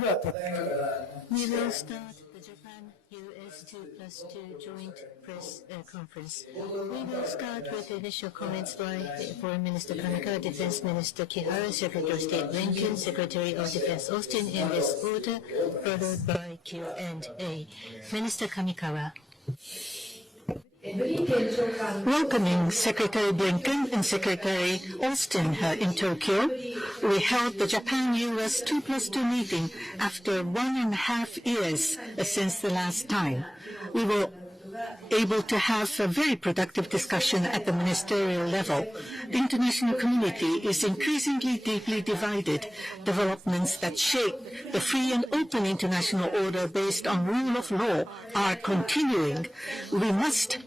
We will start the Japan-US 2+2 joint press conference. We will start with the initial comments by Foreign Minister Kamikawa, Defense Minister Kihara, Secretary of State Blinken, Secretary of Defense Austin, in this order, followed by Q&A. Minister Kamikawa. Welcoming Secretary Blinken and Secretary Austin in Tokyo, we held the Japan-US 2+2 meeting after 1.5 years since the last time. We were able to have a very productive discussion at the ministerial level. The international community is increasingly deeply divided. Developments that shape the free and open international order based on rule of law are continuing. We must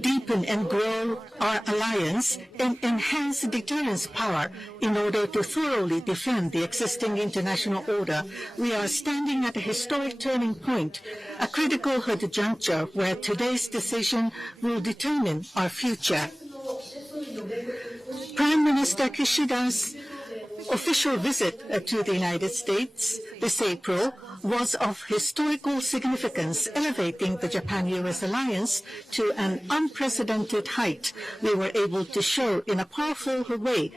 deepen and grow our alliance and enhance deterrence power in order to thoroughly defend the existing international order. We are standing at a historic turning point, a critical juncture where today's decision will determine our future. Prime Minister Kishida's official visit to the United States this April was of historical significance, elevating the Japan-US alliance to an unprecedented height. We were able to show in a powerful way,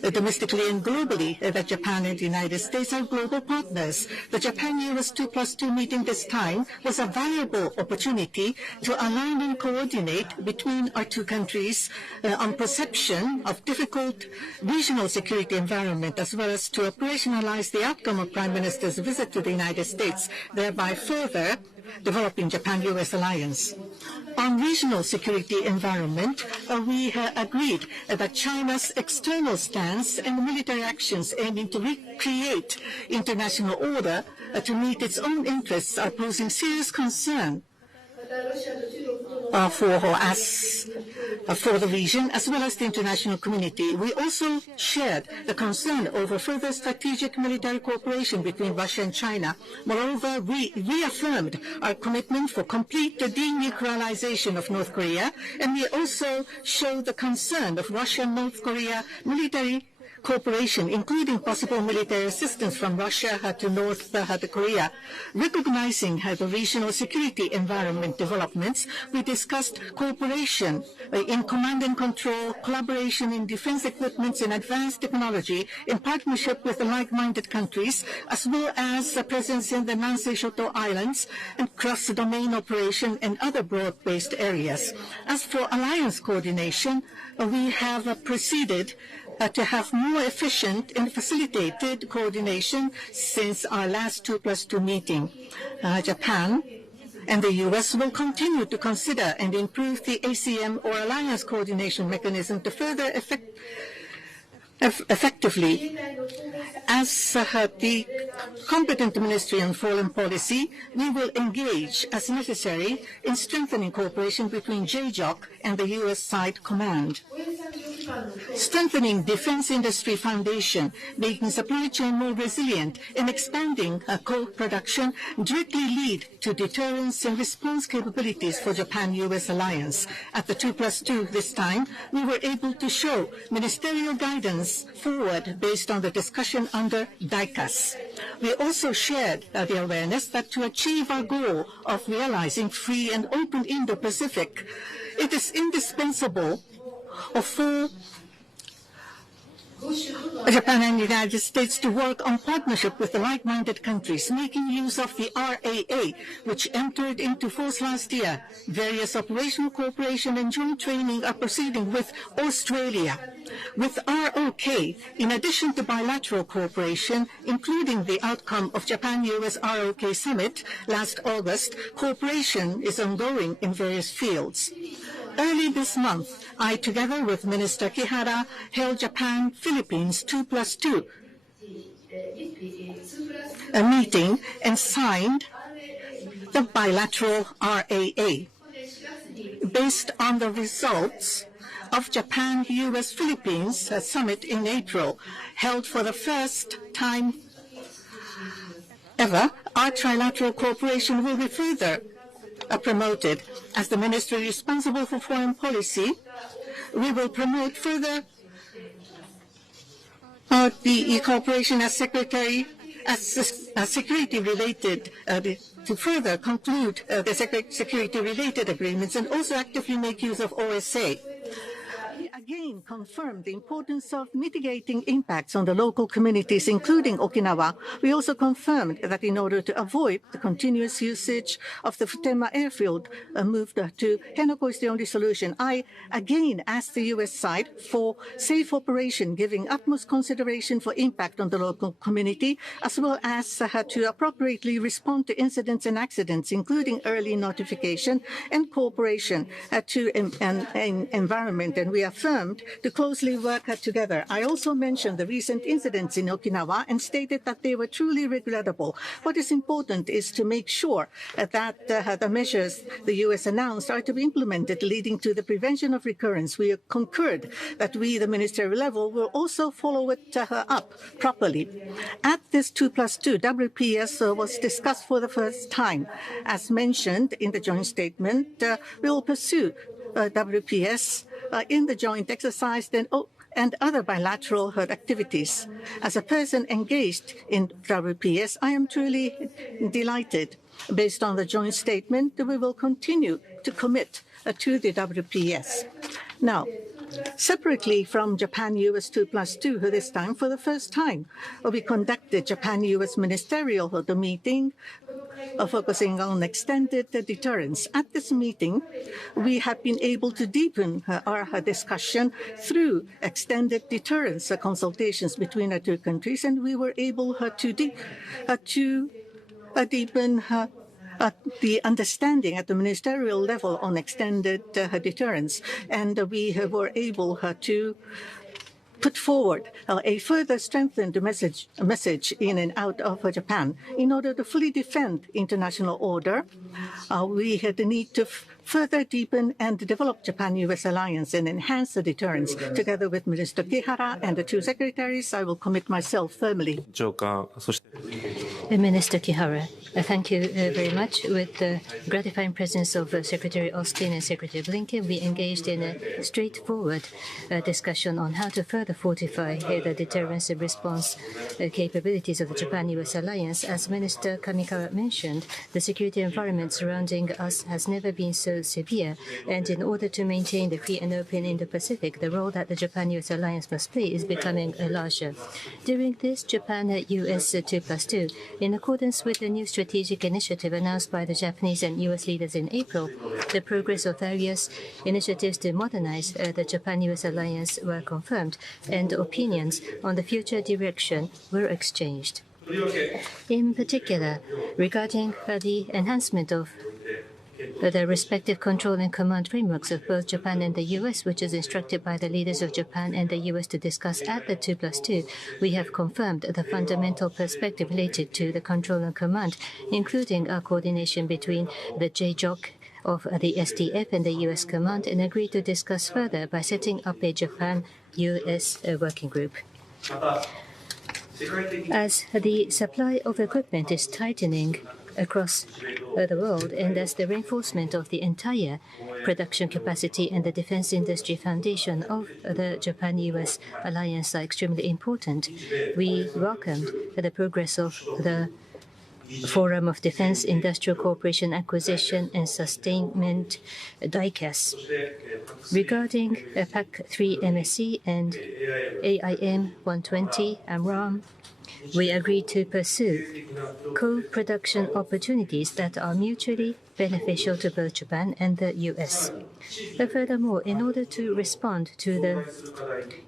domestically and globally, that Japan and the United States are global partners. The Japan-US 2+2 meeting this time was a valuable opportunity to align and coordinate between our two countries on perception of difficult regional security environment, as well as to operationalize the outcome of Prime Minister's visit to the United States, thereby further developing Japan-US alliance. On regional security environment, we agreed that China's external stance and military actions aiming to recreate international order to meet its own interests are posing serious concern for the region as well as the international community. We also shared the concern over further strategic military cooperation between Russia and China. Moreover, we reaffirmed our commitment for complete denuclearization of North Korea, and we also showed the concern of Russia and North Korea military cooperation, including possible military assistance from Russia to North Korea. Recognizing the regional security environment developments, we discussed cooperation in command and control, collaboration in defense equipments and advanced technology in partnership with the like-minded countries, as well as a presence in the Nansei Shoto Islands and cross-domain operation and other broad-based areas. As for alliance coordination, we have proceeded to have more efficient and facilitated coordination since our last 2+2 meeting. Japan and the U.S. will continue to consider and improve the ACM or alliance coordination mechanism to further effectively. As the competent Ministry on Foreign Policy, we will engage as necessary in strengthening cooperation between JJOC and the U.S. side command. Strengthening defense industry foundation, making supply chain more resilient, and expanding co-production directly lead to deterrence and response capabilities for Japan-U.S. alliance. At the 2+2 this time, we were able to show ministerial guidance forward based on the discussion under DICAS. We also shared the awareness that to achieve our goal of realizing free and open Indo-Pacific, it is indispensable for Japan and the United States to work on partnership with the like-minded countries, making use of the RAA, which entered into force last year. Various operational cooperation and joint training are proceeding with Australia. With ROK, in addition to bilateral cooperation, including the outcome of Japan-US ROK summit last August, cooperation is ongoing in various fields. Early this month, I, together with Minister Kihara, held Japan-Philippines 2+2 a meeting and signed the bilateral RAA. Based on the results of Japan-US-Philippines summit in April, held for the first time ever, our trilateral cooperation will be further promoted. As the ministry responsible for foreign policy, we will promote further the cooperation as security-related to further conclude the security-related agreements and also actively make use of OSA. We again confirmed the importance of mitigating impacts on the local communities, including Okinawa. We also confirmed that in order to avoid the continuous usage of the Futenma airfield moved to Henoko is the only solution. I again asked the U.S. side for safe operation, giving utmost consideration for impact on the local community, as well as to appropriately respond to incidents and accidents, including early notification and cooperation to an environment. And we affirmed to closely work together. I also mentioned the recent incidents in Okinawa and stated that they were truly regrettable. What is important is to make sure that the measures the U.S. announced are to be implemented, leading to the prevention of recurrence. We concurred that we, the ministerial level, will also follow it up properly. At this 2+2, WPS was discussed for the first time. As mentioned in the joint statement, we will pursue WPS in the joint exercise and other bilateral activities. As a person engaged in WPS, I am truly delighted. Based on the joint statement, we will continue to commit to the WPS. Now, separately from Japan-US 2+2, this time for the first time, we conducted Japan-US ministerial meeting focusing on extended deterrence. At this meeting, we have been able to deepen our discussion through extended deterrence consultations between the two countries, and we were able to deepen the understanding at the ministerial level on extended deterrence, and we were able to put forward a further strengthened message in and out of Japan. In order to fully defend international order, we had the need to further deepen and develop Japan-US alliance and enhance the deterrence. Together with Minister Kihara and the two secretaries, I will commit myself firmly. Minister Kihara, thank you very much. With the gratifying presence of Secretary Austin and Secretary Blinken, we engaged in a straightforward discussion on how to further fortify the deterrence and response capabilities of the Japan-US alliance. As Minister Kamikawa mentioned, the security environment surrounding us has never been so severe, and in order to maintain the free and open Indo-Pacific, the role that the Japan-US alliance must play is becoming larger. During this Japan-US 2+2, in accordance with the new strategic initiative announced by the Japanese and US leaders in April, the progress of various initiatives to modernize the Japan-US alliance were confirmed, and opinions on the future direction were exchanged. In particular, regarding the enhancement of the respective control and command frameworks of both Japan and the U.S., which is instructed by the leaders of Japan and the U.S. to discuss at the 2+2, we have confirmed the fundamental perspective related to the control and command, including our coordination between the JJOC of the SDF and the U.S. command, and agreed to discuss further by setting up a Japan-U.S. working group. As the supply of equipment is tightening across the world, and as the reinforcement of the entire production capacity and the defense industry foundation of the Japan-US alliance are extremely important, we welcomed the progress of the Forum of Defense Industrial Cooperation Acquisition and Sustainment DICAS. Regarding PAC-3 MSC and AIM 120 AMRAAM, we agreed to pursue co-production opportunities that are mutually beneficial to both Japan and the U.S. Furthermore, in order to respond to the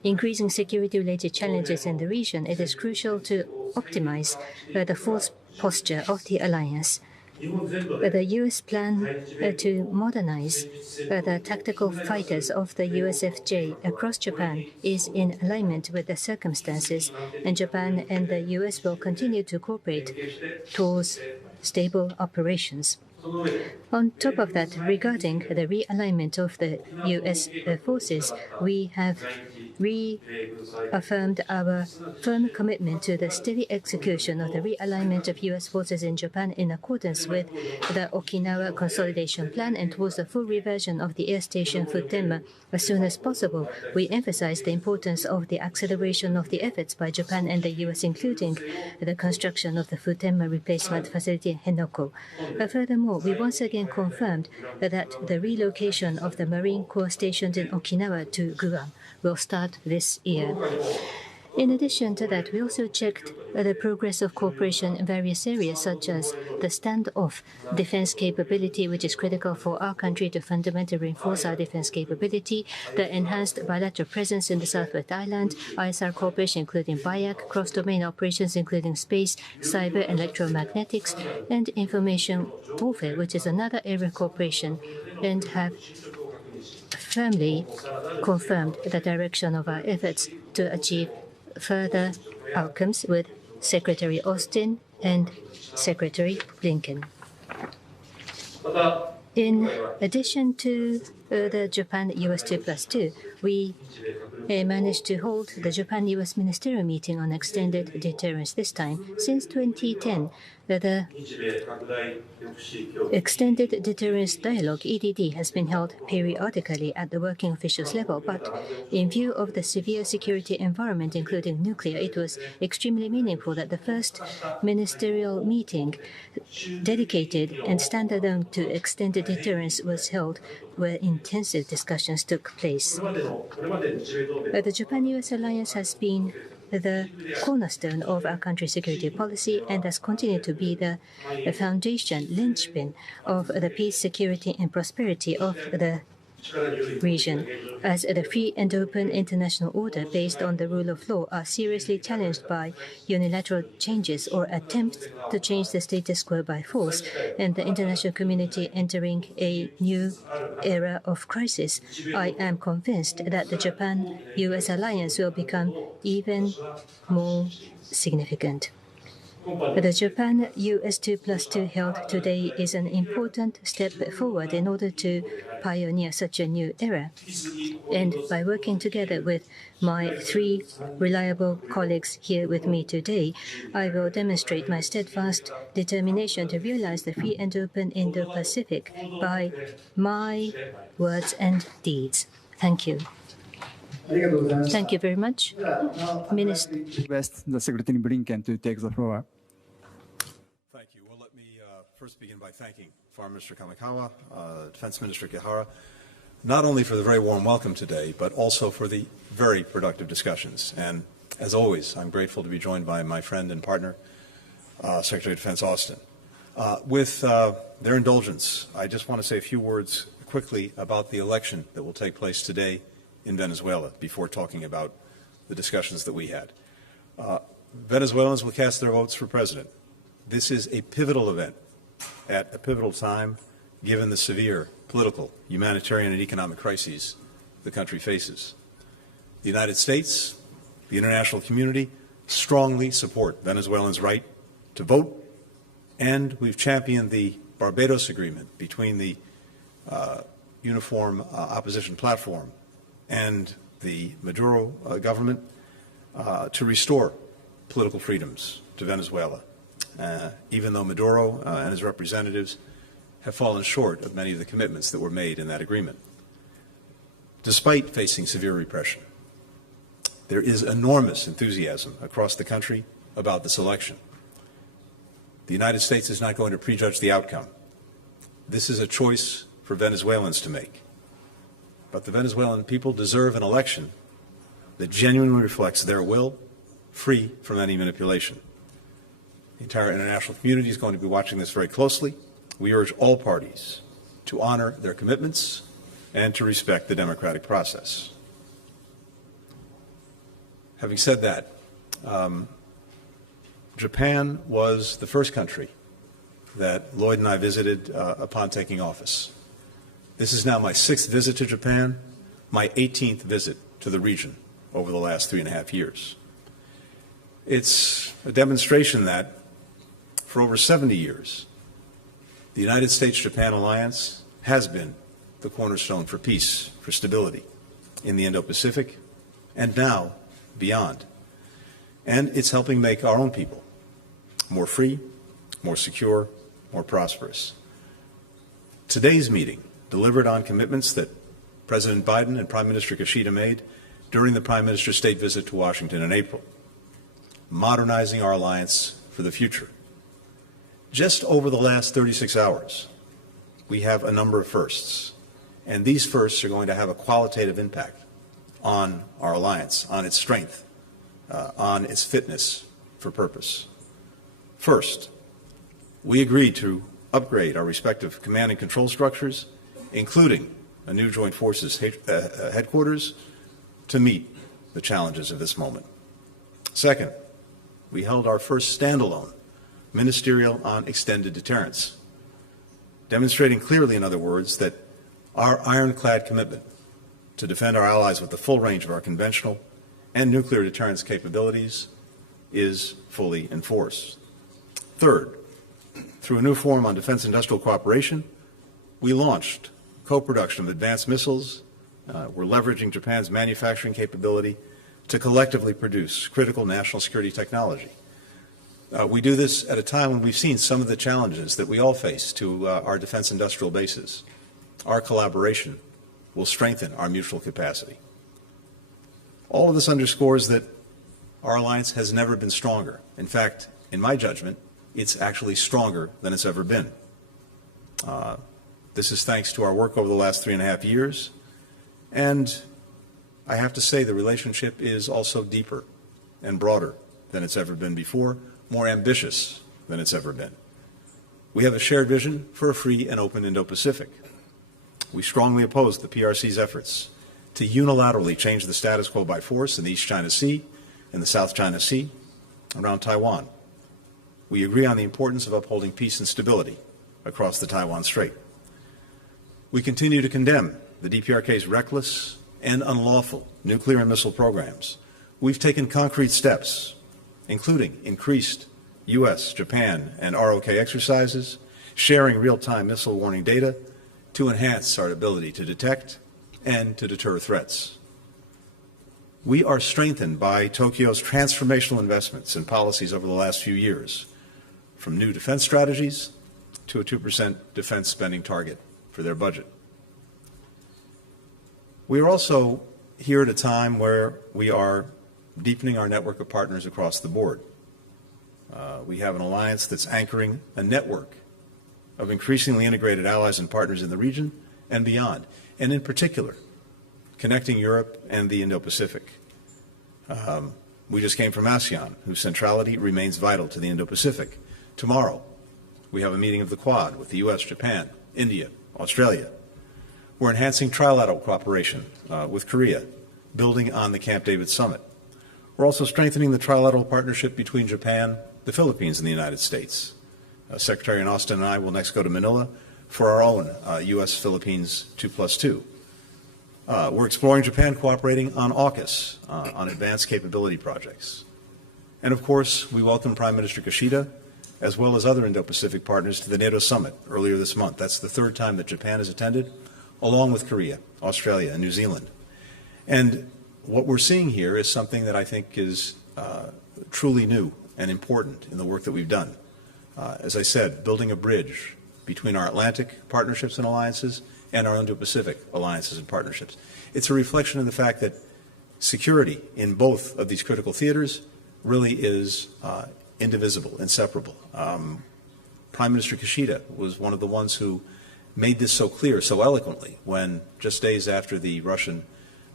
increasing security-related challenges in the region, it is crucial to optimize the force posture of the alliance. The U.S. plan to modernize the tactical fighters of the USFJ across Japan is in alignment with the circumstances, and Japan and the U.S. will continue to cooperate towards stable operations. On top of that, regarding the realignment of the U.S. forces, we have reaffirmed our firm commitment to the steady execution of the realignment of U.S. forces in Japan in accordance with the Okinawa Consolidation Plan and towards the full reversion of the air station Futenma as soon as possible. We emphasized the importance of the acceleration of the efforts by Japan and the U.S., including the construction of the Futenma replacement facility in Henoko. Furthermore, we once again confirmed that the relocation of the Marine Corps stationed in Okinawa to Guam will start this year. In addition to that, we also checked the progress of cooperation in various areas, such as the standoff defense capability, which is critical for our country to fundamentally reinforce our defense capability, the enhanced bilateral presence in the Southwest Island, ISR cooperation including BIAC, cross-domain operations including space, cyber, and electromagnetics, and information warfare, which is another area of cooperation, and have firmly confirmed the direction of our efforts to achieve further outcomes with Secretary Austin and Secretary Blinken. In addition to the Japan-US 2+2, we managed to hold the Japan-US Ministerial Meeting on extended deterrence this time. Since 2010, the Extended Deterrence Dialogue, EDD, has been held periodically at the working officials level, but in view of the severe security environment, including nuclear, it was extremely meaningful that the first ministerial meeting dedicated and standalone to extended deterrence was held, where intensive discussions took place. The Japan-US alliance has been the cornerstone of our country's security policy and has continued to be the foundation, linchpin of the peace, security, and prosperity of the region, as the free and open international order based on the rule of law are seriously challenged by unilateral changes or attempts to change the status quo by force, and the international community entering a new era of crisis. I am convinced that the Japan-US alliance will become even more significant. The Japan-US 2+2 held today is an important step forward in order to pioneer such a new era. And by working together with my three reliable colleagues here with me today, I will demonstrate my steadfast determination to realize the free and open Indo-Pacific by my words and deeds. Thank you. Thank you very much. Minister. Request the Secretary Blinken to take the floor. Thank you. Well, let me first begin by thanking Foreign Minister Kamikawa, Defense Minister Kihara, not only for the very warm welcome today, but also for the very productive discussions. And as always, I'm grateful to be joined by my friend and partner, Secretary of Defense Austin. With their indulgence, I just want to say a few words quickly about the election that will take place today in Venezuela before talking about the discussions that we had. Venezuelans will cast their votes for president. This is a pivotal event at a pivotal time given the severe political, humanitarian, and economic crises the country faces. The United States, the international community strongly support Venezuelans' right to vote, and we've championed the Barbados Agreement between the Uniform Opposition Platform and the Maduro government to restore political freedoms to Venezuela, even though Maduro and his representatives have fallen short of many of the commitments that were made in that agreement. Despite facing severe repression, there is enormous enthusiasm across the country about this election. The United States is not going to prejudge the outcome. This is a choice for Venezuelans to make. But the Venezuelan people deserve an election that genuinely reflects their will, free from any manipulation. The entire international community is going to be watching this very closely. We urge all parties to honor their commitments and to respect the democratic process. Having said that, Japan was the first country that Lloyd and I visited upon taking office. This is now my 6th visit to Japan, my 18th visit to the region over the last 3.5 years. It's a demonstration that for over 70 years, the United States-Japan alliance has been the cornerstone for peace, for stability in the Indo-Pacific, and now beyond. And it's helping make our own people more free, more secure, more prosperous. Today's meeting delivered on commitments that President Biden and Prime Minister Kishida made during the Prime Minister's state visit to Washington in April, modernizing our alliance for the future. Just over the last 36 hours, we have a number of firsts, and these firsts are going to have a qualitative impact on our alliance, on its strength, on its fitness for purpose. First, we agreed to upgrade our respective command and control structures, including a new Joint Forces headquarters, to meet the challenges of this moment. Second, we held our first standalone ministerial on extended deterrence, demonstrating clearly, in other words, that our ironclad commitment to defend our allies with the full range of our conventional and nuclear deterrence capabilities is fully enforced. Third, through a new forum on defense industrial cooperation, we launched co-production of advanced missiles. We're leveraging Japan's manufacturing capability to collectively produce critical national security technology. We do this at a time when we've seen some of the challenges that we all face to our defense industrial bases. Our collaboration will strengthen our mutual capacity. All of this underscores that our alliance has never been stronger. In fact, in my judgment, it's actually stronger than it's ever been. This is thanks to our work over the last 3.5 years. And I have to say the relationship is also deeper and broader than it's ever been before, more ambitious than it's ever been. We have a shared vision for a free and open Indo-Pacific. We strongly oppose the PRC's efforts to unilaterally change the status quo by force in the East China Sea and the South China Sea around Taiwan. We agree on the importance of upholding peace and stability across the Taiwan Strait. We continue to condemn the DPRK's reckless and unlawful nuclear and missile programs. We've taken concrete steps, including increased U.S., Japan, and ROK exercises, sharing real-time missile warning data to enhance our ability to detect and to deter threats. We are strengthened by Tokyo's transformational investments and policies over the last few years, from new defense strategies to a 2% defense spending target for their budget. We are also here at a time where we are deepening our network of partners across the board. We have an alliance that's anchoring a network of increasingly integrated allies and partners in the region and beyond, and in particular, connecting Europe and the Indo-Pacific. We just came from ASEAN, whose centrality remains vital to the Indo-Pacific. Tomorrow, we have a meeting of the Quad with the U.S., Japan, India, Australia. We're enhancing trilateral cooperation with Korea, building on the Camp David Summit. We're also strengthening the trilateral partnership between Japan, the Philippines, and the United States. Secretary Austin and I will next go to Manila for our own U.S.-Philippines 2+2. We're exploring Japan cooperating on AUKUS, on advanced capability projects. And of course, we welcome Prime Minister Kishida, as well as other Indo-Pacific partners, to the NATO summit earlier this month. That's the third time that Japan has attended, along with Korea, Australia, and New Zealand. And what we're seeing here is something that I think is truly new and important in the work that we've done. As I said, building a bridge between our Atlantic partnerships and alliances and our Indo-Pacific alliances and partnerships. It's a reflection of the fact that security in both of these critical theaters really is indivisible, inseparable. Prime Minister Kishida was one of the ones who made this so clear, so eloquently, when just days after the Russian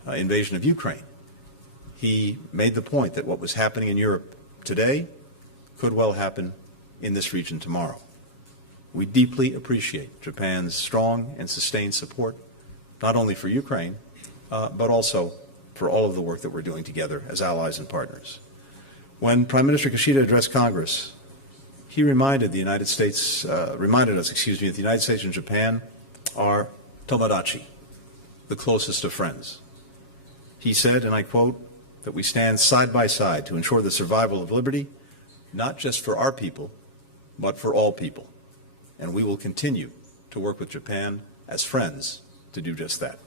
invasion of Ukraine, he made the point that what was happening in Europe today could well happen in this region tomorrow. We deeply appreciate Japan's strong and sustained support, not only for Ukraine, but also for all of the work that we're doing together as allies and partners. When Prime Minister Kishida addressed Congress, he reminded the United States, reminded us, that the United States and Japan are tomodachi, the closest of friends. He said, and I quote, that we stand side by side to ensure the survival of liberty, not just for our people, but for all people. And we will continue to work with Japan as friends to do just that.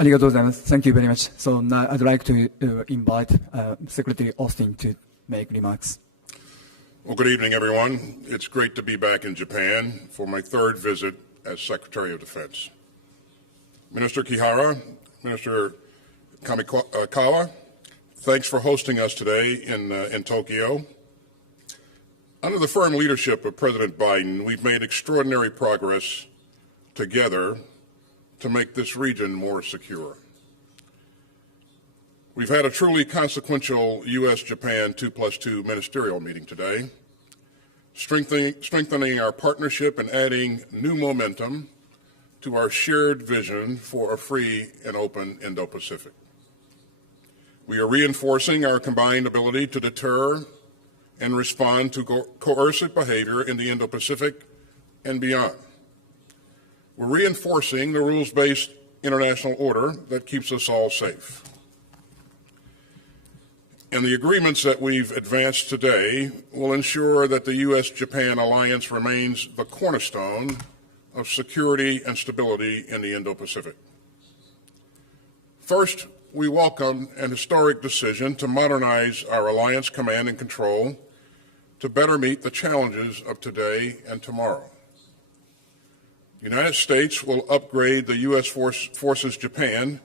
arigatou gozaimasu. Thank you very much. So now I'd like to invite Secretary Austin to make remarks. Well, good evening, everyone. It's great to be back in Japan for my third visit as Secretary of Defense. Minister Kihara, Minister Kamikawa, thanks for hosting us today in Tokyo. Under the firm leadership of President Biden, we've made extraordinary progress together to make this region more secure. We've had a truly consequential U.S.-Japan 2+2 ministerial meeting today, strengthening our partnership and adding new momentum to our shared vision for a free and open Indo-Pacific. We are reinforcing our combined ability to deter and respond to coercive behavior in the Indo-Pacific and beyond. We're reinforcing the rules-based international order that keeps us all safe. And the agreements that we've advanced today will ensure that the U.S.-Japan alliance remains the cornerstone of security and stability in the Indo-Pacific. First, we welcome an historic decision to modernize our alliance command and control to better meet the challenges of today and tomorrow. The United States will upgrade the U.S. Forces Japan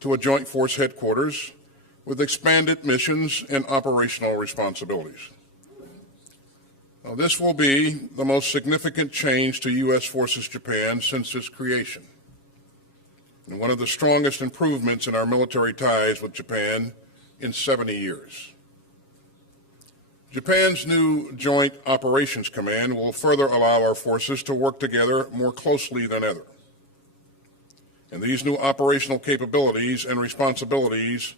to a joint force headquarters with expanded missions and operational responsibilities. Now, this will be the most significant change to U.S. Forces Japan since its creation, and one of the strongest improvements in our military ties with Japan in 70 years. Japan's new Joint Operations Command will further allow our forces to work together more closely than ever. And these new operational capabilities and responsibilities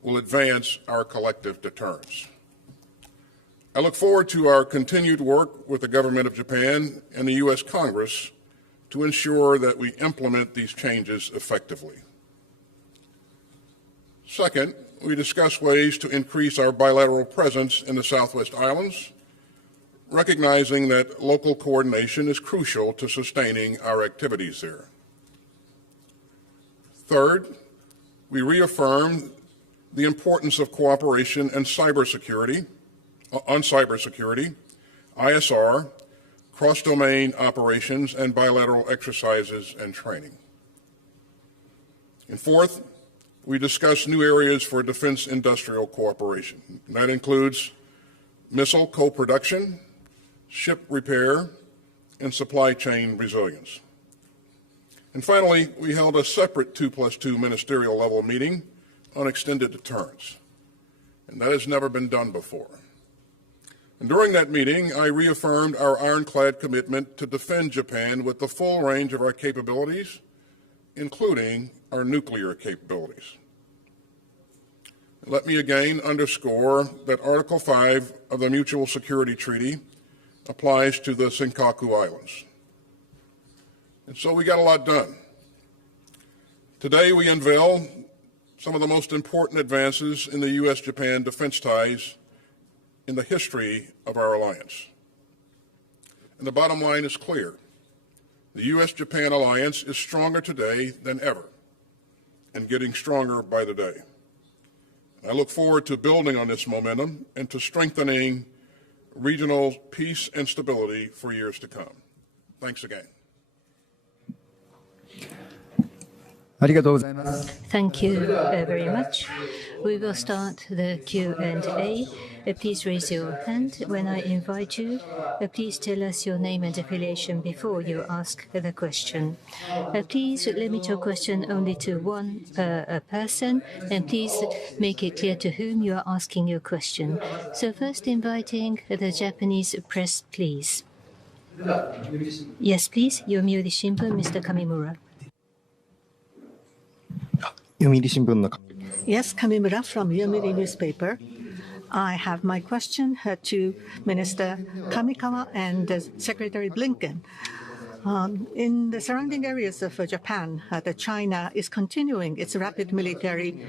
will advance our collective deterrence. I look forward to our continued work with the government of Japan and the U.S. Congress to ensure that we implement these changes effectively. Second, we discuss ways to increase our bilateral presence in the Southwest Islands, recognizing that local coordination is crucial to sustaining our activities there. Third, we reaffirm the importance of cooperation and cybersecurity, ISR, cross-domain operations, and bilateral exercises and training. And fourth, we discuss new areas for defense industrial cooperation. And that includes missile co-production, ship repair, and supply chain resilience. And finally, we held a separate 2+2 ministerial level meeting on extended deterrence. And that has never been done before. And during that meeting, I reaffirmed our ironclad commitment to defend Japan with the full range of our capabilities, including our nuclear capabilities. Let me again underscore that Article 5 of the Mutual Security Treaty applies to the Senkaku Islands. And so we got a lot done. Today we unveil some of the most important advances in the U.S.-Japan defense ties in the history of our alliance. And the bottom line is clear. The U.S.-Japan alliance is stronger today than ever and getting stronger by the day. I look forward to building on this momentum and to strengthening regional peace and stability for years to come. Thanks again. Thank you very much. We will start the Q&A. Please raise your hand when I invite you. Please tell us your name and affiliation before you ask the question. Please limit your question only to one person, and please make it clear to whom you are asking your question. So first inviting the Japanese press, please. Yes, please. Yomiuri Shimbun, Mr. Kamimura. Yes, Kamimura from Yomiuri Newspaper. I have my question to Minister Kamikawa and Secretary Blinken. In the surrounding areas of Japan, China is continuing its rapid military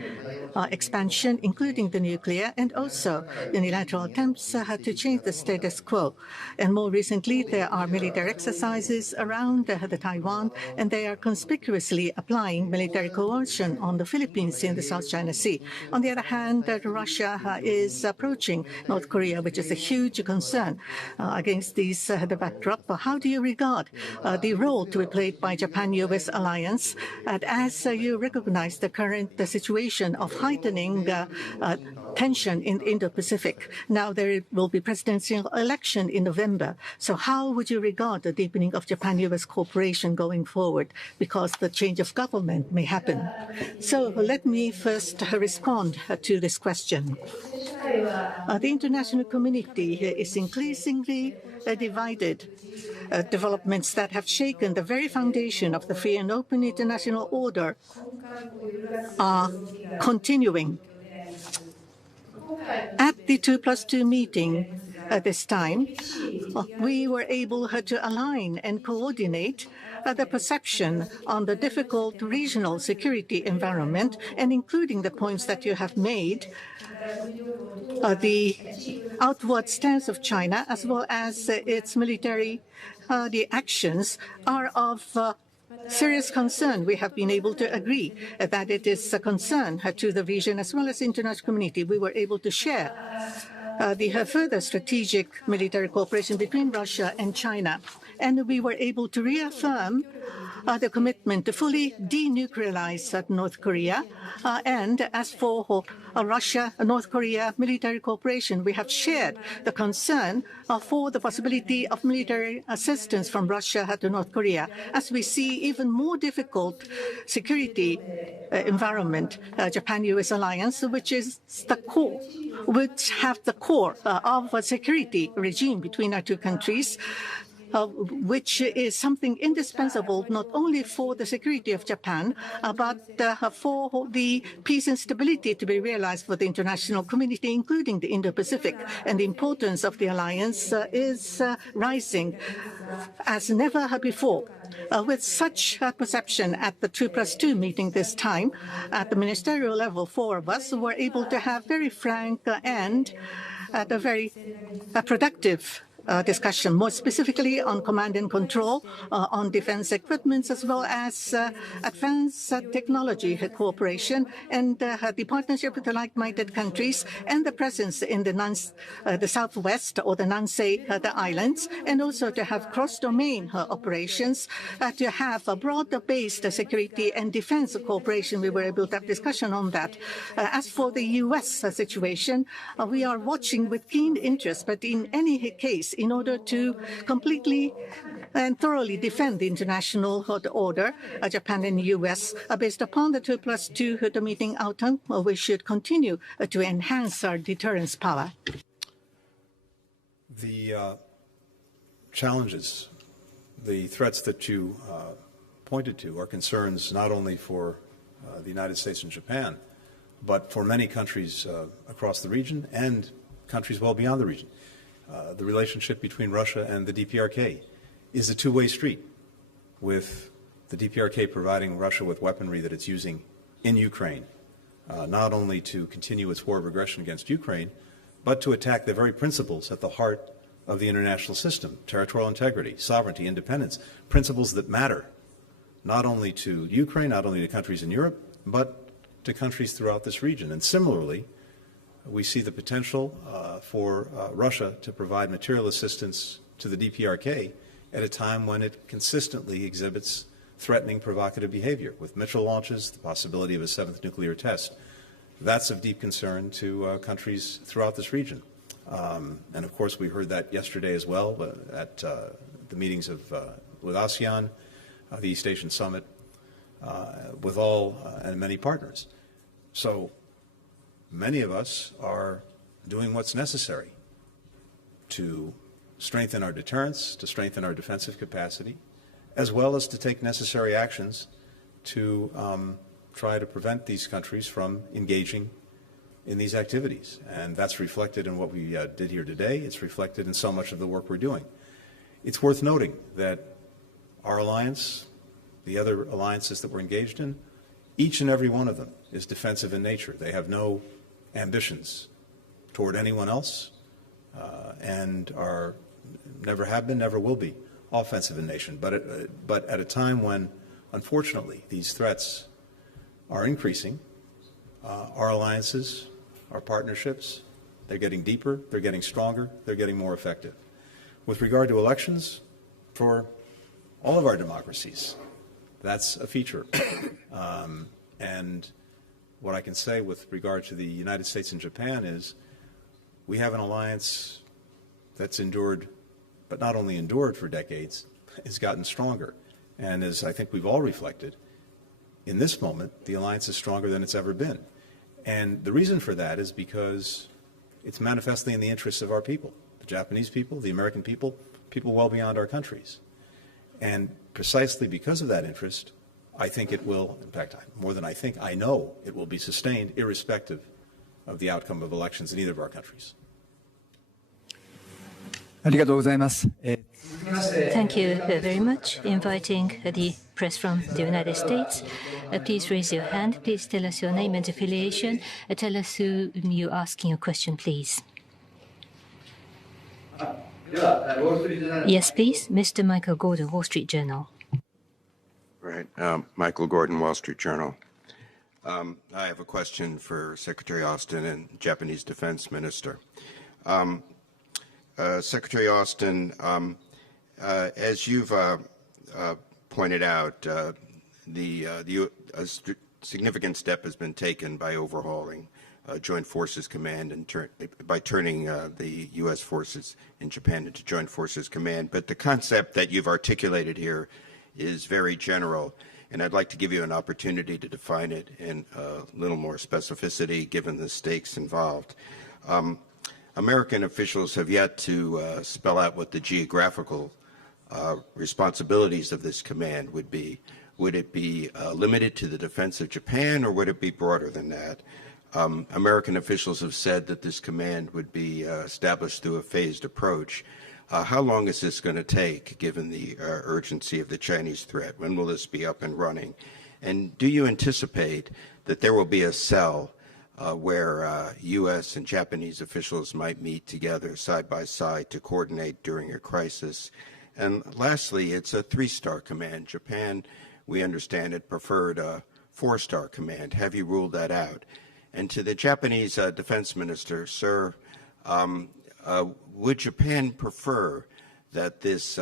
expansion, including the nuclear, and also unilateral attempts to change the status quo. And more recently, there are military exercises around the Taiwan, and they are conspicuously applying military coercion on the Philippines in the South China Sea. On the other hand, Russia is approaching North Korea, which is a huge concern. Against the backdrop, how do you regard the role to be played by Japan-U.S. alliance as you recognize the current situation of heightening tension in the Indo-Pacific? Now there will be presidential election in November. So how would you regard the deepening of Japan-U.S. cooperation going forward? Because the change of government may happen. So let me first respond to this question. The international community is increasingly divided. Developments that have shaken the very foundation of the free and open international order are continuing. At the 2+2 meeting this time, we were able to align and coordinate the perception on the difficult regional security environment, and including the points that you have made, the outward stance of China as well as its military the actions are of serious concern. We have been able to agree that it is a concern to the region as well as the international community. We were able to share the further strategic military cooperation between Russia and China. And we were able to reaffirm the commitment to fully denuclearize North Korea. And as for Russia-North Korea military cooperation, we have shared the concern for the possibility of military assistance from Russia to North Korea. As we see even more difficult security environment, Japan-U.S. alliance, which is the core, which have the core of a security regime between our two countries, which is something indispensable not only for the security of Japan, but for the peace and stability to be realized for the international community, including the Indo-Pacific. And the importance of the alliance is rising as never before. With such perception at the 2+2 meeting this time, at the ministerial level, 4 of us were able to have very frank and a very productive discussion, more specifically on command and control, on defense equipments, as well as advanced technology cooperation, and the partnership with the like-minded countries, and the presence in the southwest or the Nansei the islands, and also to have cross-domain operations, to have a broader-based security and defense cooperation. We were able to have discussion on that. As for the U.S. situation, we are watching with keen interest, but in any case, in order to completely and thoroughly defend the international order, Japan and the U.S., based upon the 2+2 meeting outcome, we should continue to enhance our deterrence power. The challenges, the threats that you pointed to are concerns not only for the United States and Japan, but for many countries across the region and countries well beyond the region. The relationship between Russia and the DPRK is a two-way street, with the DPRK providing Russia with weaponry that it's using in Ukraine, not only to continue its war of aggression against Ukraine, but to attack the very principles at the heart of the international system: territorial integrity, sovereignty, independence, principles that matter not only to Ukraine, not only to countries in Europe, but to countries throughout this region. And similarly, we see the potential for Russia to provide material assistance to the DPRK at a time when it consistently exhibits threatening, provocative behavior, with missile launches, the possibility of a 7th nuclear test. That's of deep concern to countries throughout this region. And of course, we heard that yesterday as well at the meetings with ASEAN, the East Asian Summit, with all and many partners. So many of us are doing what's necessary to strengthen our deterrence, to strengthen our defensive capacity, as well as to take necessary actions to try to prevent these countries from engaging in these activities. And that's reflected in what we did here today. It's reflected in so much of the work we're doing. It's worth noting that Our alliance, the other alliances that we're engaged in, each and every one of them is defensive in nature. They have no ambitions toward anyone else and are never have been, never will be offensive in nature. But at a time when, unfortunately, these threats are increasing, our alliances, our partnerships, they're getting deeper, they're getting stronger, they're getting more effective. With regard to elections, for all of our democracies, that's a feature. And what I can say with regard to the United States and Japan is we have an alliance that's endured, but not only endured for decades, has gotten stronger. And as I think we've all reflected, in this moment, the alliance is stronger than it's ever been. And the reason for that is because it's manifestly in the interests of our people, the Japanese people, the American people, people well beyond our countries. And precisely because of that interest, I think it will, in fact, more than I think, I know it will be sustained irrespective of the outcome of elections in either of our countries. ありがとうございます。Thank you very much. Inviting the press from the United States. Please raise your hand. Please tell us your name and affiliation. Tell us who you're asking a question, please. Yes, please. Mr. Michael Gordon, Wall Street Journal. Right. Michael Gordon, Wall Street Journal. I have a question for Secretary Austin and Japanese Defense Minister. Secretary Austin, as you've pointed out, a significant step has been taken by overhauling Joint Forces Command and by turning the U.S. forces in Japan into Joint Forces Command. But the concept that you've articulated here is very general, and I'd like to give you an opportunity to define it in a little more specificity given the stakes involved. American officials have yet to spell out what the geographical responsibilities of this command would be. Would it be limited to the defense of Japan, or would it be broader than that? American officials have said that this command would be established through a phased approach. How long is this going to take, given the urgency of the Chinese threat? When will this be up and running? And do you anticipate that there will be a cell where U.S. and Japanese officials might meet together side by side to coordinate during a crisis? And lastly, it's a 3-star command. Japan, we understand it, preferred a 4-star command. Have you ruled that out? And to the Japanese defense minister, sir, would Japan prefer that this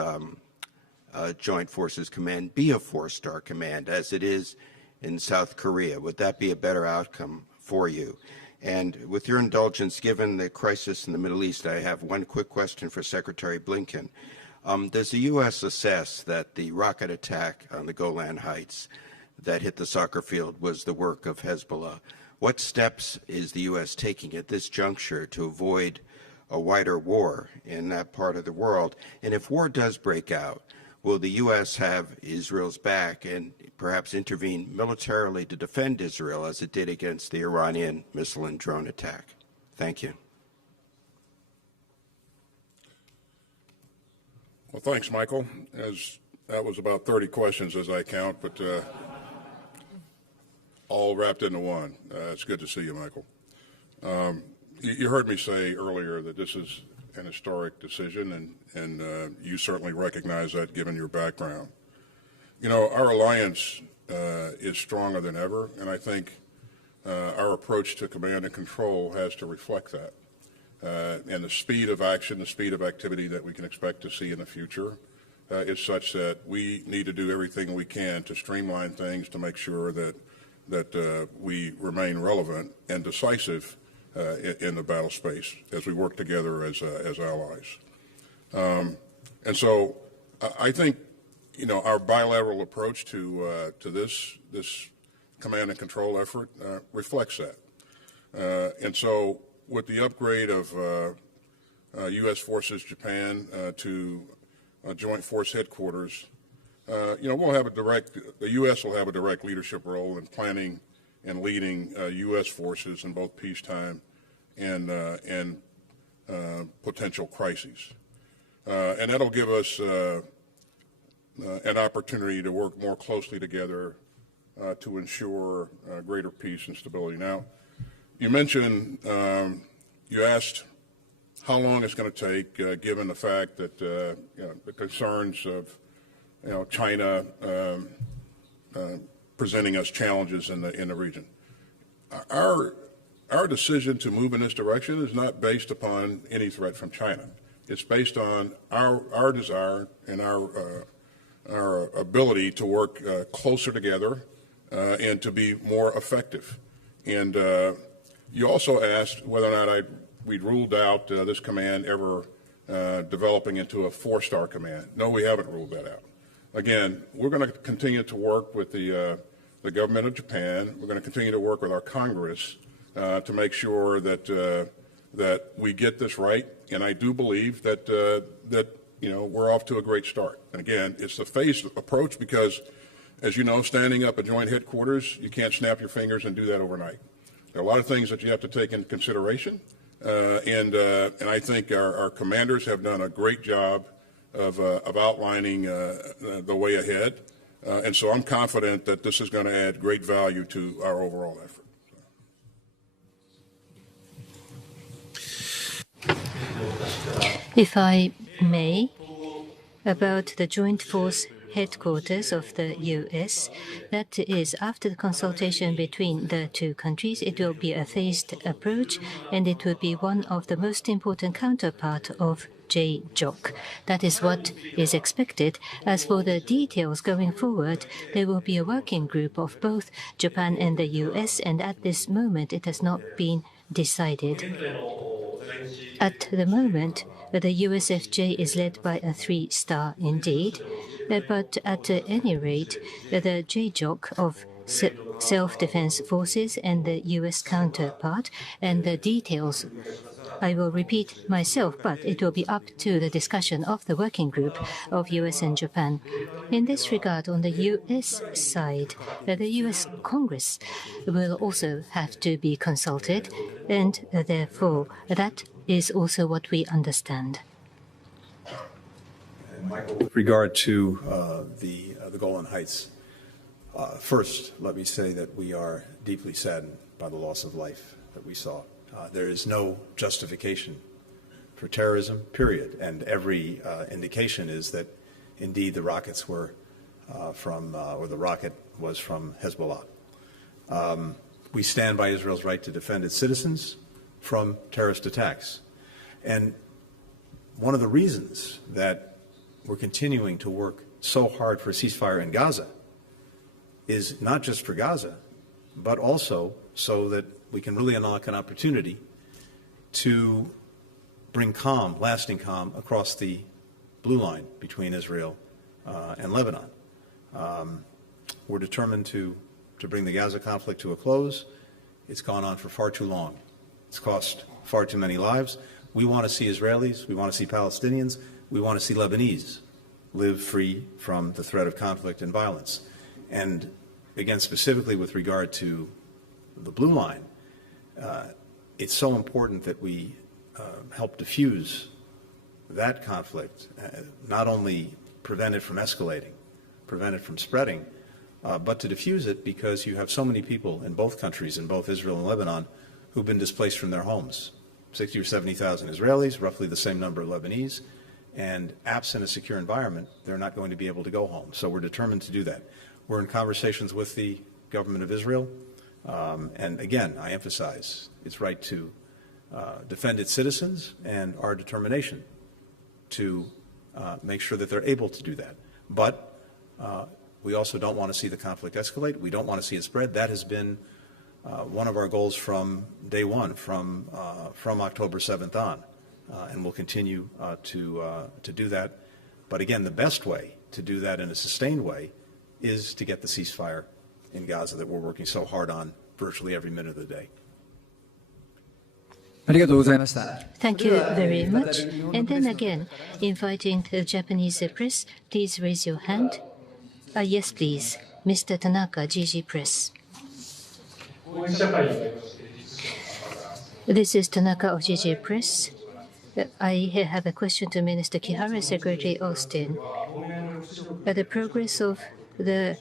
Joint Forces Command be a 4-star command, as it is in South Korea? Would that be a better outcome for you? And with your indulgence, given the crisis in the Middle East, I have one quick question for Secretary Blinken. Does the U.S. assess that the rocket attack on the Golan Heights that hit the soccer field was the work of Hezbollah? What steps is the U.S. taking at this juncture to avoid a wider war in that part of the world? And if war does break out, will the U.S. have Israel's back and perhaps intervene militarily to defend Israel as it did against the Iranian missile and drone attack? Thank you. Well, thanks, Michael. That was about 30 questions as I count, but all wrapped into one. It's good to see you, Michael. You heard me say earlier that this is an historic decision, and you certainly recognize that given your background. You know, our alliance is stronger than ever, and I think our approach to command and control has to reflect that. And the speed of action, the speed of activity that we can expect to see in the future is such that we need to do everything we can to streamline things to make sure that we remain relevant and decisive in the battle space as we work together as allies. And so I think, you know, our bilateral approach to this command and control effort reflects that. And so with the upgrade of U.S. Forces Japan to Joint Force Headquarters, you know, the U.S. will have a direct leadership role in planning and leading U.S. forces in both peacetime and potential crises. And that'll give us an opportunity to work more closely together to ensure greater peace and stability. Now, you mentioned, you asked how long it's going to take, given the fact that the concerns of China presenting us challenges in the region. Our decision to move in this direction is not based upon any threat from China. It's based on our desire and our ability to work closer together and to be more effective. And you also asked whether or not we'd ruled out this command ever developing into a 4-star command. No, we haven't ruled that out. Again, we're going to continue to work with the government of Japan. We're going to continue to work with our Congress to make sure that we get this right. And I do believe that we're off to a great start. And again, it's a phased approach because, as you know, standing up a joint headquarters, you can't snap your fingers and do that overnight. There are a lot of things that you have to take into consideration. And I think our commanders have done a great job of outlining the way ahead. And so I'm confident that this is going to add great value to our overall effort. If I may, about the Joint Force Headquarters of the U.S., that is, after the consultation between the two countries, it will be a phased approach, and it will be one of the most important counterpart of JJOC. That is what is expected. As for the details going forward, there will be a working group of both Japan and the U.S., and at this moment it has not been decided. At the moment, the USFJ is led by a 3-star indeed, but at any rate, the JJOC of Self-Defense Forces and the U.S. counterpart, and the details, I will repeat myself, but it will be up to the discussion of the working group of U.S. and Japan. In this regard, on the U.S. side, the U.S. Congress will also have to be consulted, and therefore that is also what we understand. And Michael, with regard to the Golan Heights, first, let me say that we are deeply saddened by the loss of life that we saw. There is no justification for terrorism, period. And every indication is that, indeed, the rockets were or the rocket was from Hezbollah. We stand by Israel's right to defend its citizens from terrorist attacks. And one of the reasons that we're continuing to work so hard for a ceasefire in Gaza is not just for Gaza, but also so that we can really unlock an opportunity to bring calm, lasting calm, across the blue line between Israel and Lebanon. We're determined to bring the Gaza conflict to a close. It's gone on for far too long. It's cost far too many lives. We want to see Israelis, we want to see Palestinians, we want to see Lebanese live free from the threat of conflict and violence. And again, specifically with regard to the blue line, it's so important that we help diffuse that conflict, not only prevent it from escalating, prevent it from spreading, but to diffuse it because you have so many people in both countries, in both Israel and Lebanon, who've been displaced from their homes. 60 or 70,000 Israelis, roughly the same number of Lebanese, and absent a secure environment, they're not going to be able to go home. So we're determined to do that. We're in conversations with the government of Israel, and again, I emphasize its right to defend its citizens and our determination to make sure that they're able to do that. But we also don't want to see the conflict escalate. We don't want to see it spread. That has been one of our goals from day one, from October 7th on, and we'll continue to do that. But again, the best way to do that in a sustained way is to get the ceasefire in Gaza that we're working so hard on virtually every minute of the day. Thank you very much. And then again, inviting the Japanese press, please raise your hand. Yes, please. Mr. Tanaka, GG Press. This is Tanaka of GG Press. I have a question to Minister Kihara, Secretary Austin. the progress of the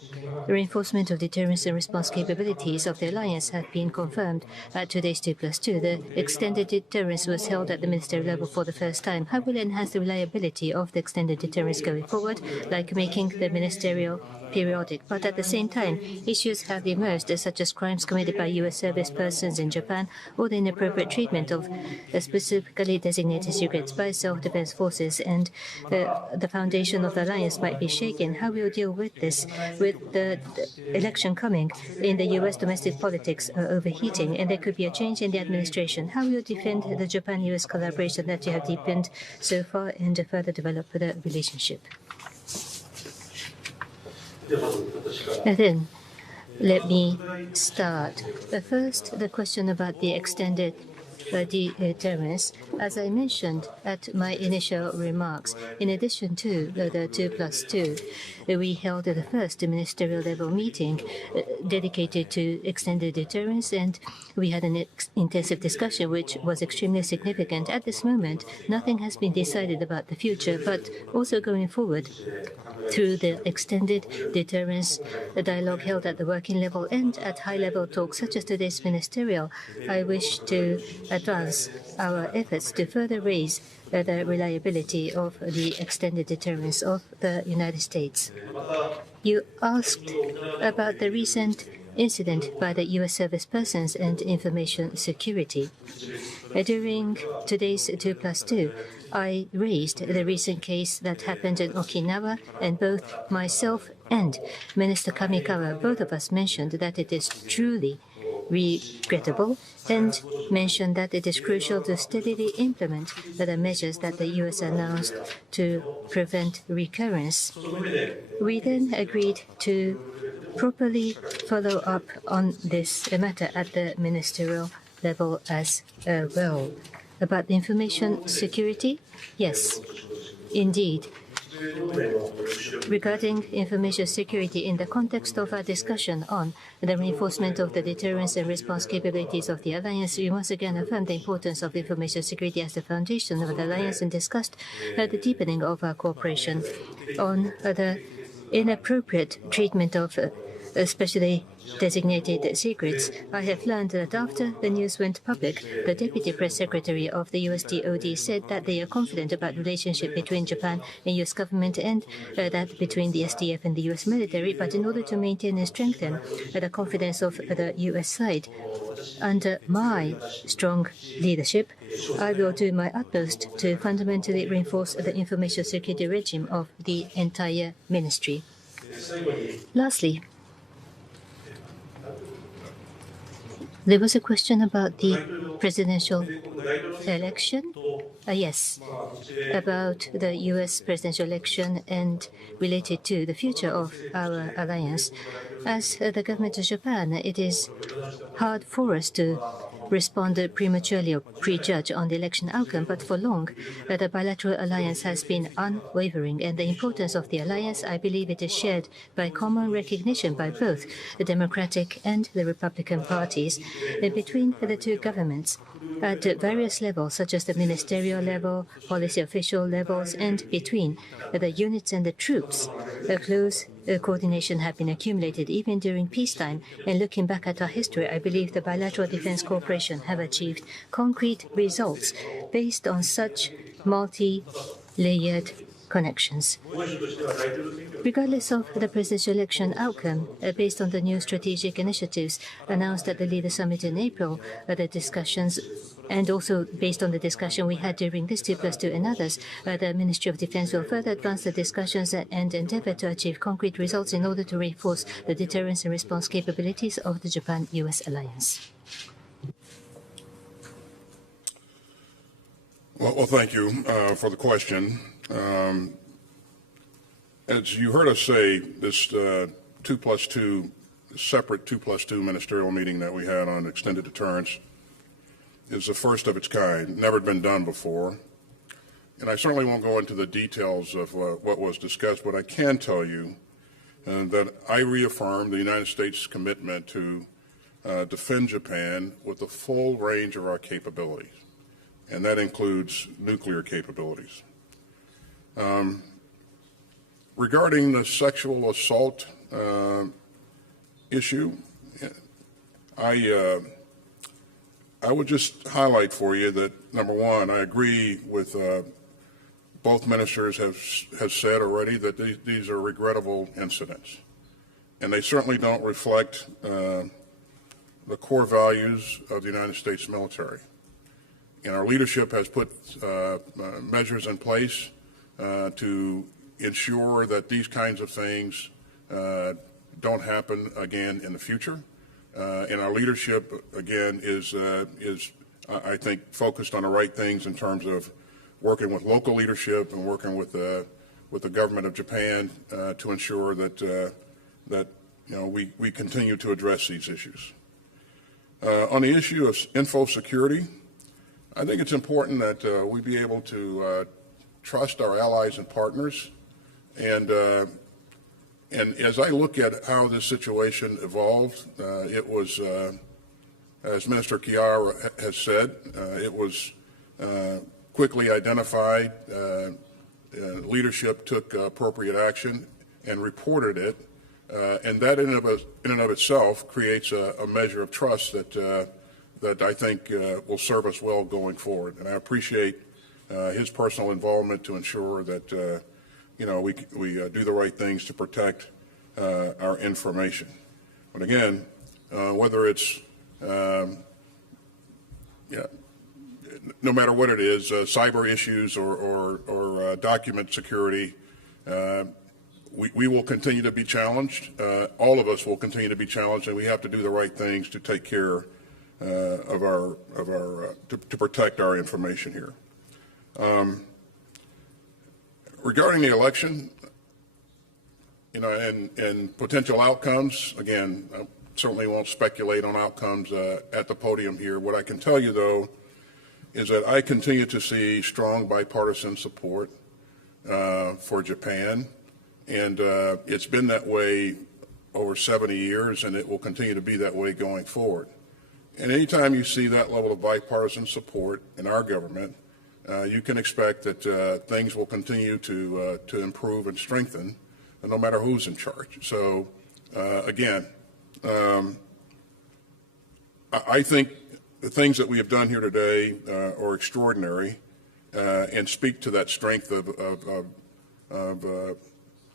reinforcement of deterrence and response capabilities of the alliance have been confirmed at today's 2+2. The extended deterrence was held at the ministerial level for the first time. How will it enhance the reliability of the extended deterrence going forward, like making the ministerial periodic? But at the same time, issues have emerged, such as crimes committed by U.S. service persons in Japan or the inappropriate treatment of specifically designated secret by self-defense forces, and the foundation of the alliance might be shaken. How will you deal with this? With the election coming in the U.S., domestic politics are overheating, and there could be a change in the administration. How will you defend the Japan-U.S. collaboration that you have deepened so far and further develop the relationship? And then, let me start. First, the question about the extended deterrence. As I mentioned at my initial remarks, in addition to the 2+2, we held the first ministerial level meeting dedicated to extended deterrence, and we had an intensive discussion which was extremely significant. At this moment, nothing has been decided about the future, but also going forward, through the extended deterrence dialogue held at the working level and at high-level talks such as today's ministerial, I wish to advance our efforts to further raise the reliability of the extended deterrence of the United States. You asked about the recent incident by the U.S. service persons and information security. During today's 2+2, I raised the recent case that happened in Okinawa, and both myself and Minister Kamikawa, both of us mentioned that it is truly regrettable and mentioned that it is crucial to steadily implement the measures that the U.S. announced to prevent recurrence. We then agreed to properly follow up on this matter at the ministerial level as well. About the information security? Yes, indeed. Regarding information security, in the context of our discussion on the reinforcement of the deterrence and response capabilities of the alliance, we once again affirmed the importance of information security as the foundation of the alliance and discussed the deepening of our cooperation on the inappropriate treatment of especially designated secrets. I have learned that after the news went public, the Deputy Press Secretary of the USDOD said that they are confident about the relationship between Japan and U.S. government and that between the SDF and the U.S. military. But in order to maintain and strengthen the confidence of the U.S. side, under my strong leadership, I will do my utmost to fundamentally reinforce the information security regime of the entire ministry. Lastly, there was a question about the presidential election. Yes, about the U.S. presidential election and related to the future of our alliance. As the government of Japan, it is hard for us to respond prematurely or prejudge on the election outcome, but for long, the bilateral alliance has been unwavering, and the importance of the alliance, I believe it is shared by common recognition by both the Democratic and the Republican parties. Between the two governments, at various levels, such as the ministerial level, policy official levels, and between the units and the troops, close coordination have been accumulated even during peacetime. And looking back at our history, I believe the bilateral defense cooperation have achieved concrete results based on such multi-layered connections. Regardless of the presidential election outcome, based on the new strategic initiatives announced at the Leader Summit in April, the discussions, and also based on the discussion we had during this 2+2 and others, the Ministry of Defense will further advance the discussions and endeavor to achieve concrete results in order to reinforce the deterrence and response capabilities of the Japan-U.S. alliance. Well, thank you for the question. As you heard us say, this 2+2, separate 2+2 ministerial meeting that we had on extended deterrence is the first of its kind, never been done before. And I certainly won't go into the details of what was discussed, but I can tell you that I reaffirm the United States' commitment to defend Japan with the full range of our capabilities, and that includes nuclear capabilities. Regarding the sexual assault issue, I would just highlight for you that, number one, I agree with both ministers have said already that these are regrettable incidents, and they certainly don't reflect the core values of the United States military. And our leadership has put measures in place to ensure that these kinds of things don't happen again in the future. And our leadership, again, is I think, focused on the right things in terms of working with local leadership and working with the government of Japan to ensure that we continue to address these issues. On the issue of info security, I think it's important that we be able to trust our allies and partners. And as I look at how this situation evolved, it was, as Minister Kihara has said, it was quickly identified, leadership took appropriate action and reported it, and that in and of itself creates a measure of trust that I think will serve us well going forward. And I appreciate his personal involvement to ensure that we do the right things to protect our information. But again, whether it's no matter what it is, cyber issues or document security, we will continue to be challenged. All of us will continue to be challenged, and we have to do the right things to take care to protect our information here. Regarding the election, and potential outcomes, again, I certainly won't speculate on outcomes at the podium here. What I can tell you, though, is that I continue to see strong bipartisan support for Japan, and it's been that way over 70 years, and it will continue to be that way going forward. And anytime you see that level of bipartisan support in our government, you can expect that things will continue to improve and strengthen, no matter who's in charge. So, again, I think the things that we have done here today are extraordinary and speak to that strength of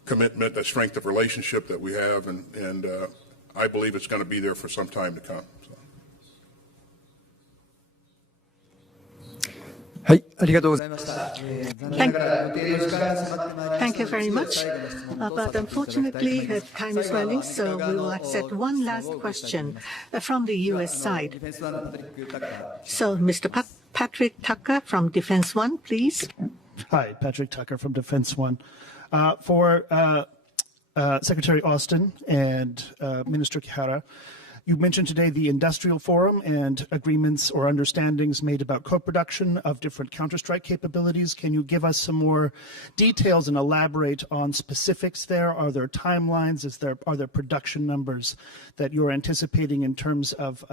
commitment, that strength of relationship that we have, and I believe it's going to be there for some time to come. So. Thank you very much. But unfortunately, time is running, so we will accept one last question from the U.S. side. So, Mr. Patrick Tucker from Defense One, please. Hi, Patrick Tucker from Defense One. For Secretary Austin and Minister Kihara, you mentioned today the Industrial Forum and agreements or understandings made about co-production of different counter-strike capabilities. Can you give us some more details and elaborate on specifics there? Are there timelines? Are there production numbers that you're anticipating in terms of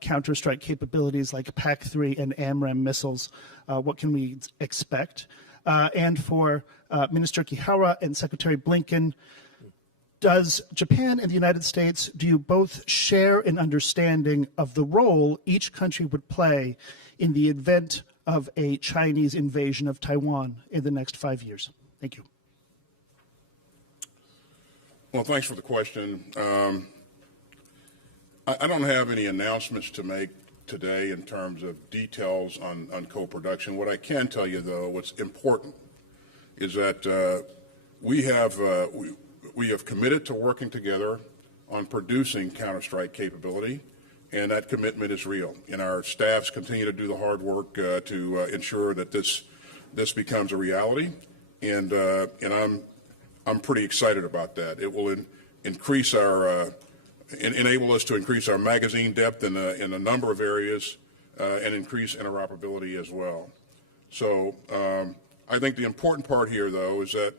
counter-strike capabilities like PAC-3 and AMRAAM missiles? What can we expect? And for Minister Kihara and Secretary Blinken, does Japan and the United States, do you both share an understanding of the role each country would play in the event of a Chinese invasion of Taiwan in the next 5 years? Thank you. Well, thanks for the question. I don't have any announcements to make today in terms of details on co-production. What I can tell you, though, what's important is that we have committed to working together on producing counter-strike capability, and that commitment is real. And our staffs continue to do the hard work to ensure that this becomes a reality. And I'm pretty excited about that. It will increase our enable us to increase our magazine depth in a number of areas and increase interoperability as well. So I think the important part here, though, is that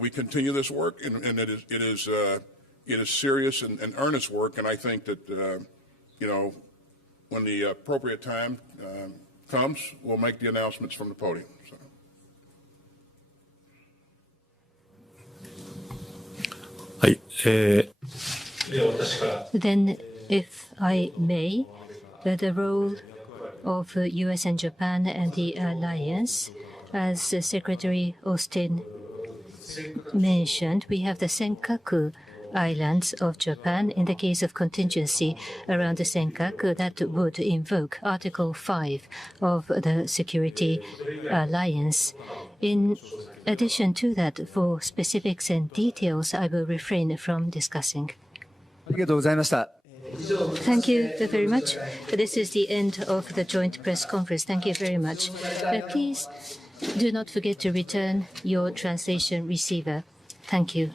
we continue this work, and it is serious and earnest work, and I think that when the appropriate time comes, we'll make the announcements from the podium. So. はい。 Then, if I may, the role of U.S. and Japan and the alliance, as Secretary Austin mentioned, we have the Senkaku Islands of Japan. In the case of contingency around the Senkaku, that would invoke Article 5 of the Security Alliance. In addition to that, for specifics and details, I will refrain from discussing. ありがとうございました。 Thank you very much. This is the end of the joint press conference. Thank you very much. Please do not forget to return your translation receiver. Thank you.